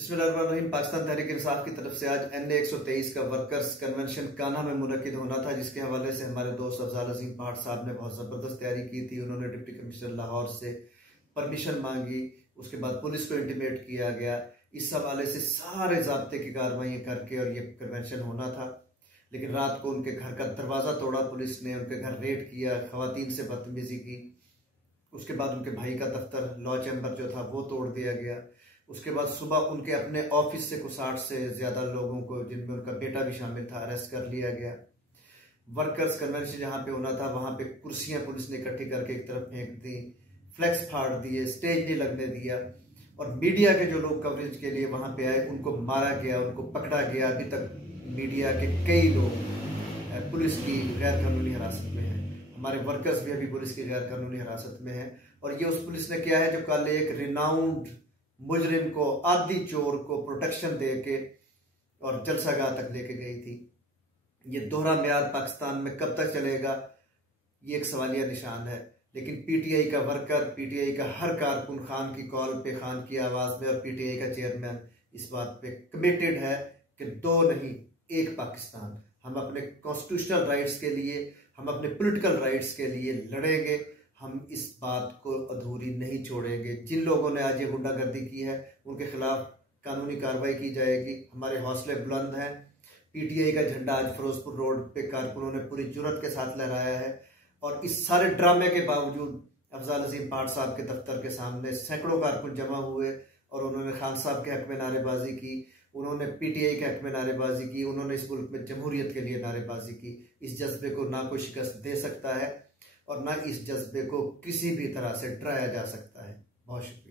बिस्मिल्लाहिर्रहमानिर्रहीम। पाकिस्तान तहरीक इंसाफ की तरफ से आज NA 123 का वर्कर्स कन्वेंशन कान्हा में मुनक्किद होना था, जिसके हवाले से हमारे दोस्त अफजाल अजीम पहाड़ साहब ने बहुत ज़बरदस्त तैयारी की थी। उन्होंने डिप्टी कमिश्नर लाहौर से परमिशन मांगी, उसके बाद पुलिस को इंटीमेट किया गया। इस हवाले से सारे ज़ाब्ते की कार्रवाई करके और ये कन्वेंशन होना था, लेकिन रात को उनके घर का दरवाज़ा तोड़ा पुलिस ने, उनके घर रेड किया, खवातीन से बदतमीजी की। उसके बाद उनके भाई का दफ्तर लॉ चैम्बर जो था वो तोड़ दिया गया। उसके बाद सुबह उनके अपने ऑफिस से कुछ 60 से ज्यादा लोगों को, जिनमें उनका बेटा भी शामिल था, अरेस्ट कर लिया गया। वर्कर्स कन्वेंशन जहां पे होना था वहां पे कुर्सियां पुलिस ने इकट्ठी करके एक तरफ फेंक दी, फ्लैक्स फाड़ दिए, स्टेज नहीं लगने दिया, और मीडिया के जो लोग कवरेज के लिए वहां पे आए उनको मारा गया, उनको पकड़ा गया। अभी तक मीडिया के कई लोग पुलिस की गैर कानूनी हिरासत में हैं। हमारे वर्कर्स भी अभी पुलिस की गैर कानूनी हिरासत में हैं। और ये उस पुलिस ने किया है जो कल एक रिनाउंड मुजरिम को, आदि चोर को प्रोटेक्शन दे के और जलसागाह तक लेके गई थी। ये दोहरा म्यार पाकिस्तान में कब तक चलेगा, ये एक सवालिया निशान है। लेकिन पीटीआई का वर्कर, पीटीआई का हर कारकुन खान की कॉल पे, खान की आवाज में, और पीटीआई का चेयरमैन इस बात पे कमिटेड है कि दो नहीं एक पाकिस्तान। हम अपने कॉन्स्टिट्यूशनल राइट्स के लिए, हम अपने पॉलिटिकल राइट्स के लिए लड़ेंगे। हम इस बात को अधूरी नहीं छोड़ेंगे। जिन लोगों ने आज ये गुंडागर्दी की है उनके खिलाफ कानूनी कार्रवाई की जाएगी। हमारे हौसले बुलंद हैं। पीटीआई का झंडा आज फिरोजपुर रोड पे कारकुनों ने पूरी जुर्रत के साथ लहराया है, और इस सारे ड्रामे के बावजूद अफजाल अजीम पहाड़ साहब के दफ्तर के सामने सैकड़ों कारकुन जमा हुए और उन्होंने खान साहब के हक में नारेबाजी की, उन्होंने पीटीआई के हक में नारेबाजी की, उन्होंने इस मुल्क में जमहूरियत के लिए नारेबाजी की। इस जज्बे को ना कोई शिकस्त दे सकता है और ना इस जज्बे को किसी भी तरह से डराया जा सकता है। बहुत शुक्रिया।